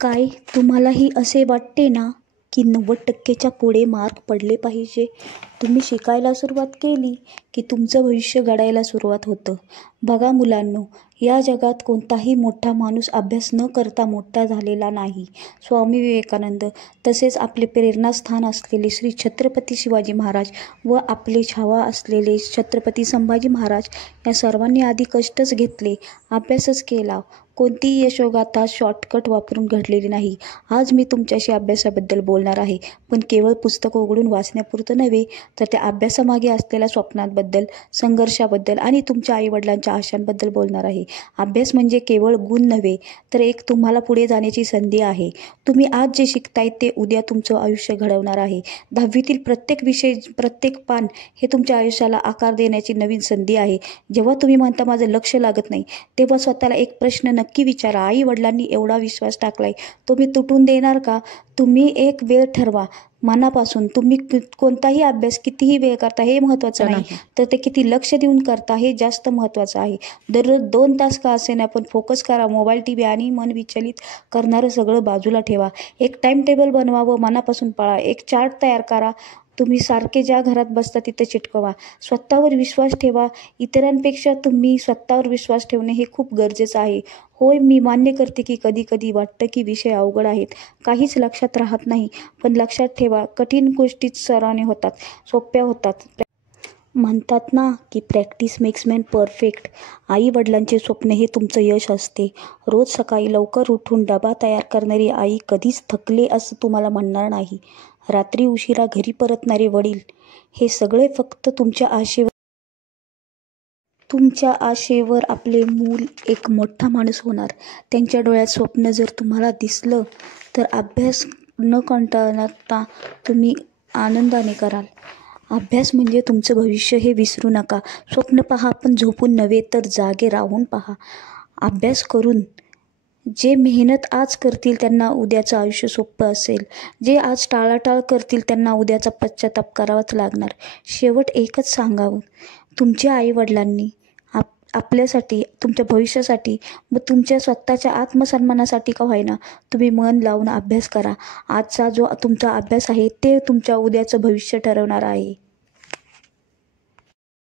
काय तुम्हालाही असे वाटते ना की 90%च्या पुढे मार्क पडले पाहिजे? तुम्ही शिकायला सुरुवात केली की तुमचं भविष्य घडायला सुरुवात होतं. बघा मुलांनो, या जगात कोणताही मोठा माणूस अभ्यास न करता मोठा झालेला नाही. स्वामी विवेकानंद, तसेच आपले प्रेरणास्थान असलेले श्री छत्रपती शिवाजी महाराज व आपले छावा असलेले छत्रपती संभाजी महाराज या सर्वांनी आधी कष्टच घेतले, अभ्यासच केला. कोणतीही यशोगाथा शॉर्टकट वापरून घडलेली नाही. आज मी तुमच्याशी अभ्यासाबद्दल बोलणार आहे, पण केवळ पुस्तक उघडून वाचण्यापुरतं नव्हे, तर त्या अभ्यासामागे असलेल्या स्वप्नांबद्दल, संघर्षाबद्दल आणि तुमच्या आईवडिलांच्या आशांबद्दल बोलणार आहे. अभ्यास म्हणजे केवळ गुण नव्हे, तर एक तुम्हाला पुढे जाण्याची संधी आहे. तुम्ही आज जे शिकताय ते उद्या तुमचं आयुष्य घडवणार आहे. 10वीतील प्रत्येक विषय, प्रत्येक पान हे तुमच्या आयुष्याला आकार देण्याची नवीन संधी आहे. जेव्हा तुम्ही म्हणता माझं लक्ष लागत नाही, तेव्हा स्वतःला एक प्रश्न नक्की विचारा. आई वडिलांनी एवढा विश्वास टाकलाय, तो मी तुटून देणार का? तुम्ही एक वेळ ठरवा मनापासून. तुम्ही कोणताही अभ्यास कितीही वेळ करता हे महत्त्वाचं नाही, तर ते किती लक्ष देऊन करता हे जास्त महत्त्वाचं आहे. दररोज 2 तास का असेना, पण फोकस करा. मोबाईल, टी व्ही आणि मन विचलित करणारं सगळं बाजूला ठेवा. एक टाइम टेबल बनवा व मनापासून पाळा. एक चार्ट तयार करा. तुम्ही सारखे ज्या घरात बसता तिथे चिटकवा. स्वतःवर विश्वास ठेवा. इतरांपेक्षा तुम्ही स्वतःवर विश्वास ठेवणे हे खूप गरजेचं आहे. होय, मी मान्य करते की कधी कधी वाटतं की विषय अवघड आहेत, काहीच लक्षात राहत नाही. पण लक्षात ठेवा, कठीण गोष्टी सरावाने होतात, सोप्या होतात. म्हणतात ना की प्रॅक्टिस मेक्स मॅन परफेक्ट. आई वडिलांचे स्वप्न हे तुमचं यश असते. रोज सकाळी लवकर उठून डबा तयार करणारी आई कधीच थकले असं तुम्हाला म्हणणार नाही. रात्री उशिरा घरी परतणारे वडील, हे सगळे फक्त तुमच्या आशेवर आपले मूल एक मोठा माणूस होणार. त्यांच्या डोळ्यात स्वप्न जर तुम्हाला दिसलं, तर अभ्यास न कंटाळता तुम्ही आनंदाने कराल. अभ्यास म्हणजे तुमचं भविष्य हे विसरू नका. स्वप्न पहा, पण झोपून नव्हे, तर जागे राहून पहा. अभ्यास करून जे मेहनत आज करतील त्यांना उद्याचं आयुष्य सोपं असेल. जे आज टाळाटाळ करतील त्यांना उद्याचा पश्चाताप करावाच लागणार. शेवट एकच सांगावं, तुमच्या आईवडिलांनी आपल्यासाठी, तुमच्या भविष्यासाठी व तुमच्या स्वतःच्या आत्मसन्मानासाठी का होईना, तुम्ही मन लावून अभ्यास करा. आजचा जो तुमचा अभ्यास आहे ते तुमच्या उद्याचं भविष्य ठरवणार आहे.